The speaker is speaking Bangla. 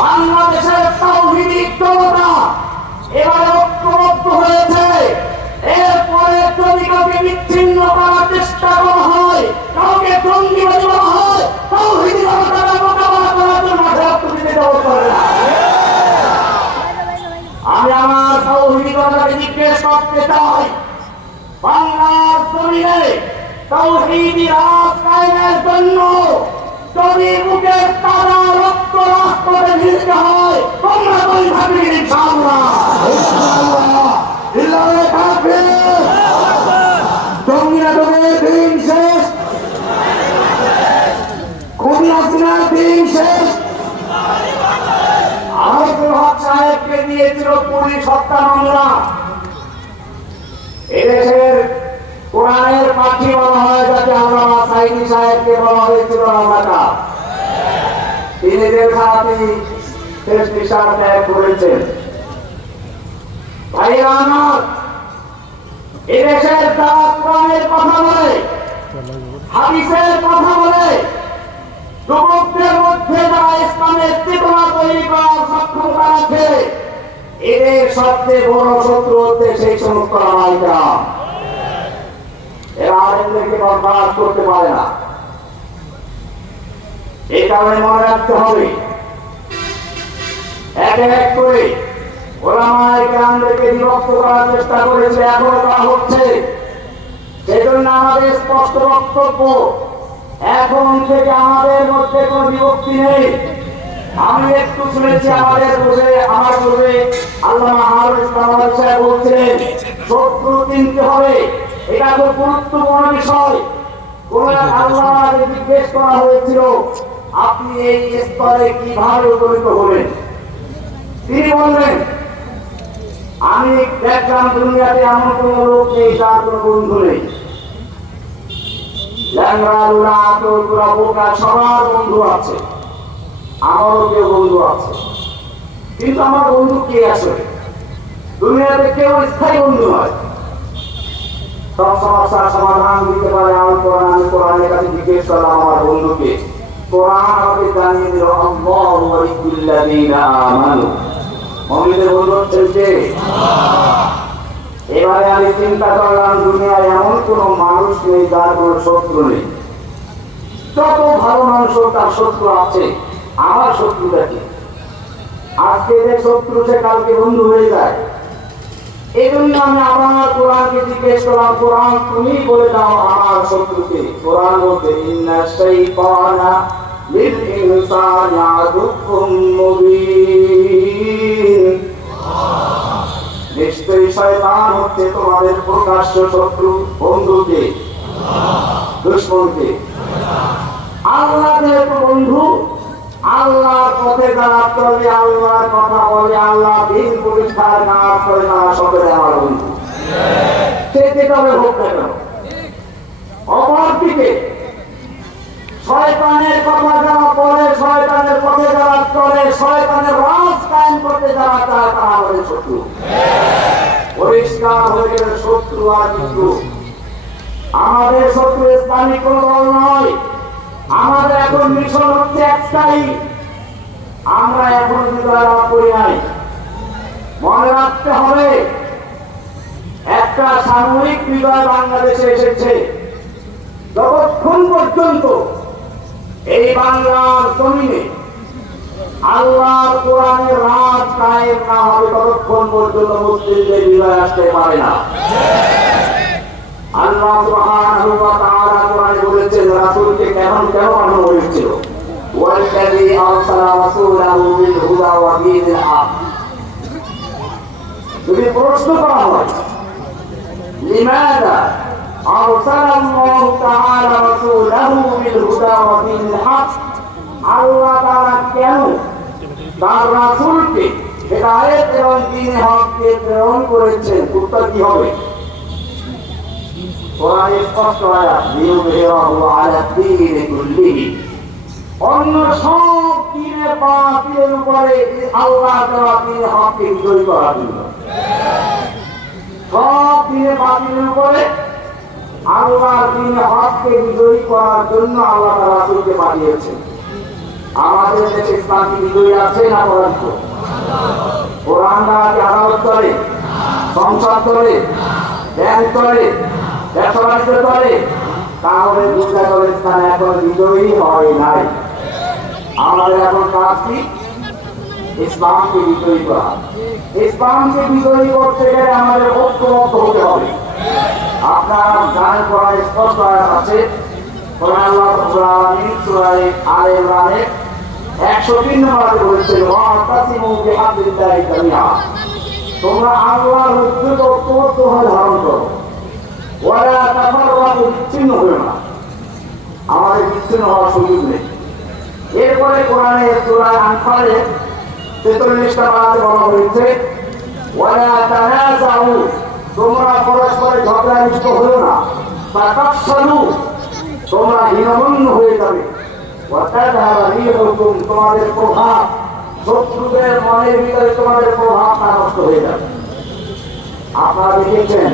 বাংলাদেশের তাওহীদি জনতা এবারে ঐক্যবদ্ধ হয়েছে। এরপরে যদি কাউকে বিচ্ছিন্ন করার চেষ্টা করা হয়, কাউকে জঙ্গিবাদী বলা হয়, তাওহীদি জনতারা মোকাবেলা করার জন্য মাঠে দিতে দেওয়া হবে না। আমি আমার তাওহীদি জনতাকে জিজ্ঞেস করতে চাই, বাংলার জমিনে তাওহীদি রাজ কায়েমের জন্য যদি বুকের তাজা রক্ত রাজপথে ভিড়তে হয়, তোমরা দুই ভাবি ইনশাআল্লাহ। জঙ্গিরা ডুবে দিন শেষ, খুনি হাসিনার দিন শেষ। আহমদুল হক সাহেবকে দিয়েছিল পুলিশ হত্যা মামলা। এদেশের কোরআনের পাখি বলা হয় যাকে আল্লামা সাঈদী সাহেবকে বলা হয়েছিল রাজাকা। তিনি জেলখানাতেই শেষ নিঃশ্বাস ত্যাগ করেছেন। ভাইরা আমার, এদেশের যারা কোরআনের কথা বলে, হাদিসের কথা বলে, যুবকদের মধ্যে যারা ইসলামের চেতনা তৈরি করার সক্ষমতা রাখে, এদের সবচেয়ে বড় শত্রু হচ্ছে সেই সমস্ত রামায়িকরা। এরা আলেমদেরকে বরদাস্ত করতে পারে না। এই কারণে মনে রাখতে হবে, এক এক করে ওলামায়ে কেরামদেরকে বিভক্ত করার চেষ্টা করেছে, এখনো করা হচ্ছে। সেজন্য আমাদের স্পষ্ট বক্তব্য, এখন থেকে আমাদের মধ্যে কোন বিভক্তি নেই। আমি একটু শুনেছি আমার পূর্বে আল্লামা হারুন ইসলাম সাহেব বলছিলেন শত্রু চিনতে হবে, এটা খুব গুরুত্বপূর্ণ বিষয়। কোন আল্লাহকে জিজ্ঞেস করা হয়েছিল আপনি এই স্তরে কিভাবে উপনীত হলেন, তিনি বললেন আমি দেখলাম দুনিয়াতে এমন কোন লোক নেই যার কোন বন্ধু নেই। সবার বন্ধু আছে, আমারও কেউ বন্ধু আছে, কিন্তু আমার বন্ধু কে আসলে? দুনিয়াতে কেউ স্থায়ী বন্ধু নয়। সব সমস্যার সমাধান দিতে পারে আমি কোরআনের কাছে জিজ্ঞেস করলাম আমার বন্ধুকে। কোরআন আমাকে জানিয়ে দিল আল্লাহু ওয়ালিয়্যুল্লাযীনা আমানু, মুমিনদের বন্ধু হচ্ছেন কে? এবারে আমি চিন্তা করলাম দুনিয়ায় এমন কোন মানুষ নেই যার কোন শত্রু নেই। যত ভালো মানুষ তার শত্রু আছে, আমার শত্রুটা কি? আজকে যে শত্রু সে কালকে বন্ধু হয়ে যায়। এই জন্য আমি আমার কোরআনকে জিজ্ঞেস করলাম, কোরআন তুমি বলে দাও আমার শত্রুকে। কোরআন বলতে ইন্না শাইতানা লিল ইনসানি আদুউম মুবিন, নিশ্চয়ই শয়তান হচ্ছে তোমাদের প্রকাশ্য শত্রু। বন্ধুকে, দুশমনকে। আল্লাহ যেহেতু বন্ধু, আল্লাহর পথে যারা চলে, আল্লাহর কথা বলে, আল্লাহ দিন প্রতিষ্ঠার কাজ করে, তারা সকলে আমার বন্ধু। সে যেভাবে হোক না কেন। অপরদিকে শয়তানের কথা যারা বলে, শয়তানের পথে যারা চলে, শয়তানের রাজ কায়েম করতে যারা চায়, তারা আমাদের শত্রু। পরিষ্কার হয়ে গেলে শত্রু আর শত্রু। আমাদের শত্রু ইসলামিক কোন দল নয়। আমাদের এখন মিশন হচ্ছে একটাই, আমরা এখন বিজয় লাভ করি নাই। মনে রাখতে হবে, একটা সাময়িক বিজয় বাংলাদেশে এসেছে। যতক্ষণ পর্যন্ত এই বাংলার জমিনে আল্লাহর কোরআনের রাজ কায়েম না হবে, ততক্ষণ পর্যন্ত মুসলিমদের বিজয় আসতে পারে না। আল্লাহ সুবহানাহু ওয়া তাআলা কোরআনে বলেছেন রাসূলকে কেন পাঠানো হয়েছিল। ওয়াল্লাযী আরসালা রাসূলাহু বিল হুদা ওয়া দীনিল হক। যদি প্রশ্ন করা হয় লিমাযা আরসালাল্লাহু তাআলা রাসূলাহু বিল হুদা ওয়া দীনিল হক, আল্লাহ তাআলা কেন তার রাসূলকে হিদায়াত এবং দ্বীনে হককে প্রেরণ করেছেন? উত্তর কি হবে? কোরআনে স্পষ্ট আয়াত, লিইয়ুযহিরাহু আলা দ্বীনি কুল্লিহি, অন্য সব দ্বীনের বাতিলের উপরে আল্লাহ তাআলা দ্বীনে হককে বিজয়ী করার জন্য। সব দ্বীনের বাতিলের উপরে আল্লাহ দ্বীনে হককে বিজয়ী করার জন্য আল্লাহ তাআলা রাসূলকে পাঠিয়েছেন। আমাদের দেশে ইসলাম কি বিজয়ী আছে না পরাজিত? কোরআনরা কি আদালত করে, সংসদ করে, ব্যাংক করে, ব্যবসা বাণিজ্য করে? তাহলে বুঝতে হবে ইসলাম এখন বিজয়ী হয় নাই। আমাদের এখন কাজ কি? ইসলামকে বিজয়ী করা। ইসলামকে বিজয়ী করতে গেলে আমাদের ঐক্যবদ্ধ হতে হবে। আপনারা জানেন কোরআনে স্পষ্ট আয়াত আছে, কোরআন আল্লাহ রাব্বুল আলামিন সূরা আলে ইমরানে 103 নম্বরে বলেছেন, ওয়াতাসিমু বিহাবলিল্লাহি জামিআ, তোমরা আল্লাহর ঐক্যকে ঐক্যবদ্ধভাবে ধারণ করো, ওয়ালা তাফাররাকু, বিচ্ছিন্ন হয়ো না। আমাদের বিচ্ছিন্ন হওয়ার সুযোগ নেই। এরপরে কোরআনে সূরা আনফালে 43 নম্বরে বলা হয়েছে, ওয়ালা তানাযাউ, তোমরা পরস্পরে ঝগড়ায় লিপ্ত হয়ো না, ফাতাফশালু, তোমরা হীনমন্য হয়ে যাবে, ওয়াতাযহাবা রিহুকুম, তোমাদের প্রভাব, শত্রুদের মনের ভিতরে তোমাদের প্রভাবটা নষ্ট হয়ে যাবে। আপনারা দেখেছেন